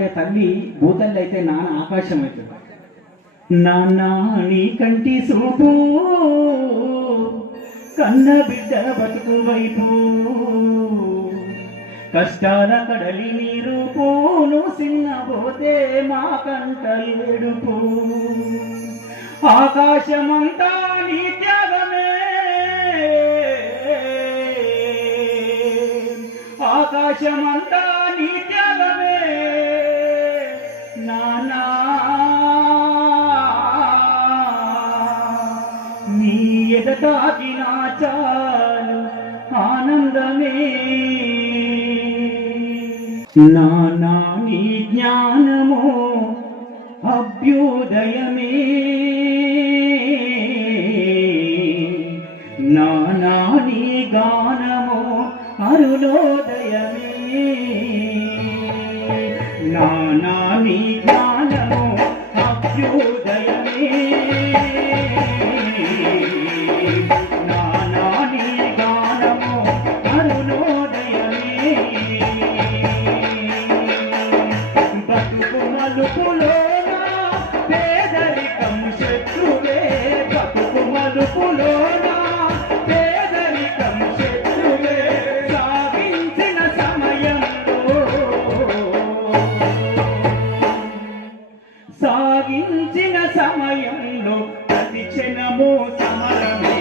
అంటే తల్లి భూతల్లి అయితే నాన్న ఆకాశం అవుతుంది నాన్న నీ కంటి సూపు కన్న బిడ్డ బతుకు వైపు. కష్టాల కడలి నీరు పోను సిన్నబోతే మా కంట ఏడుపు. ఆకాశమంతా నీ త్యాగమే. ఆకాశమంతా నీ చాలు ఆనందమే. నానా నీ జ్ఞానము అభ్యుదయమే. నానా నీ గానము అరుణోదయమే. నానా నీ జ్ఞానము అభ్యుదయమే. మలుపులోన పేదరికం శత్రువే బతుకు మలుపులోన పేదరికం శత్రువే సాగించిన సమయంలో సాగించిన సమయంలో ప్రతి క్షణము సమరమే.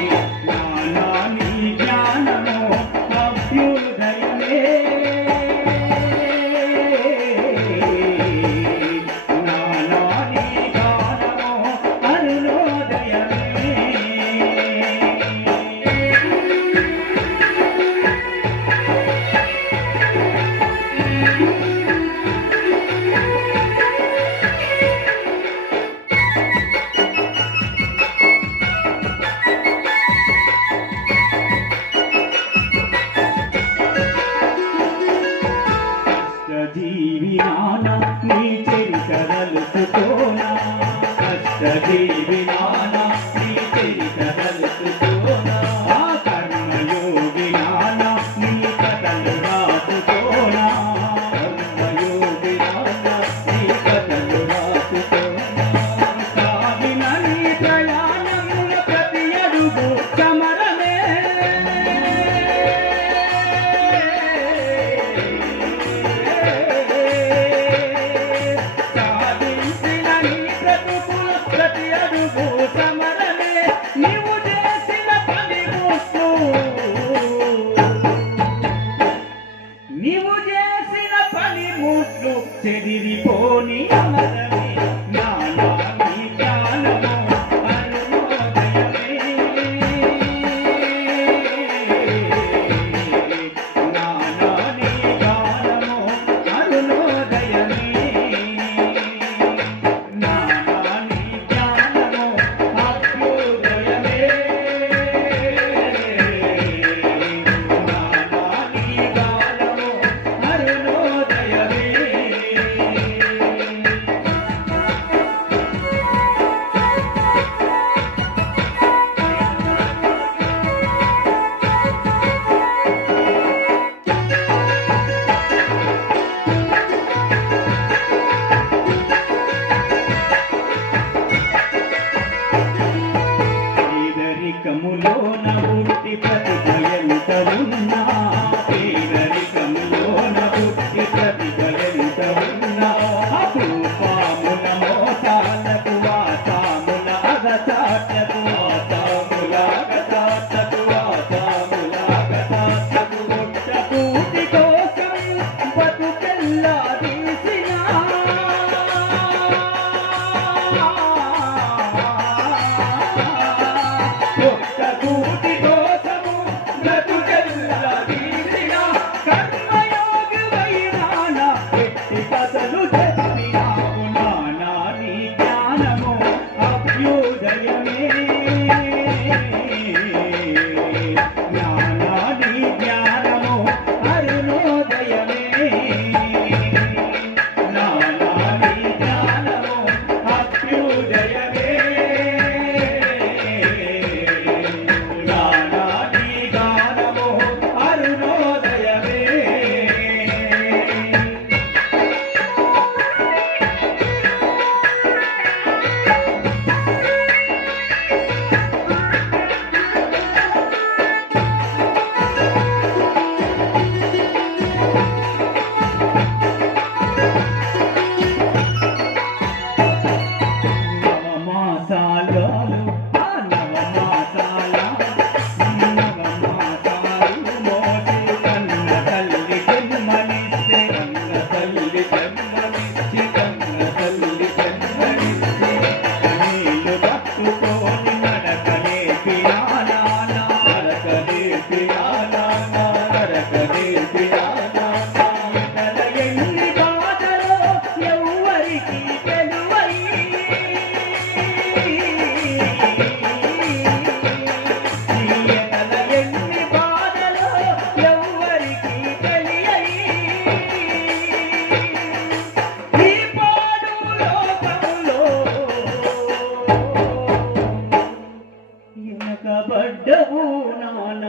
ಅಡ್ಡವು ನಾನ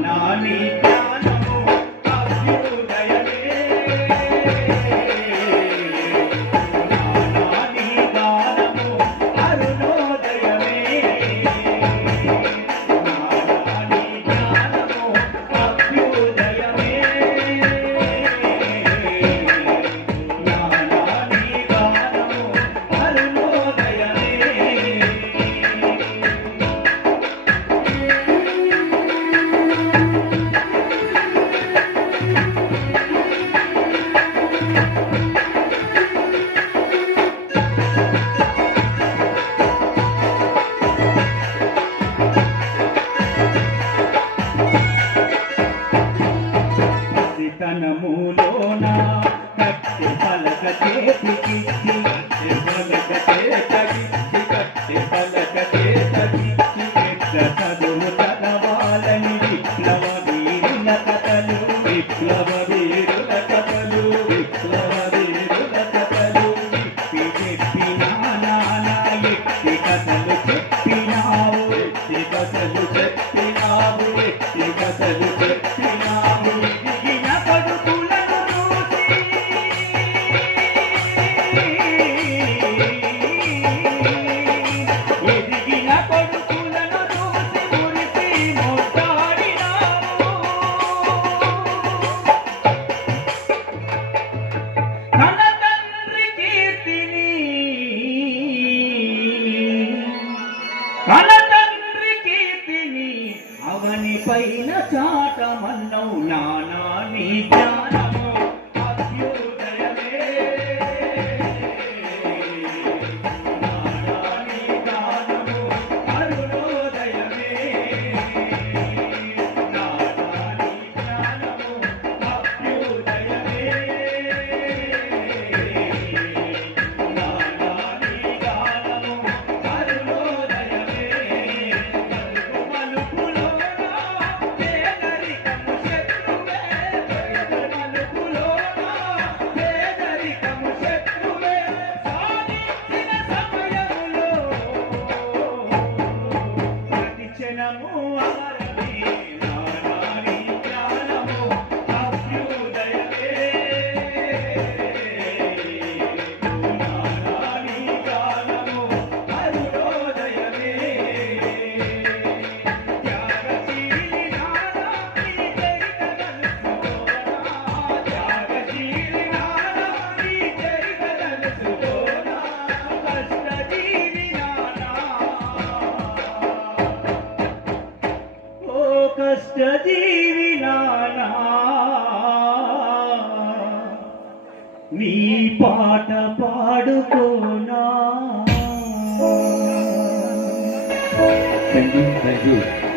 ನಾನೇ ಜ್ಞಾನವು ಅಭ್ಯೋ Thank you. నీ పాట పాడుకోనా? Thank you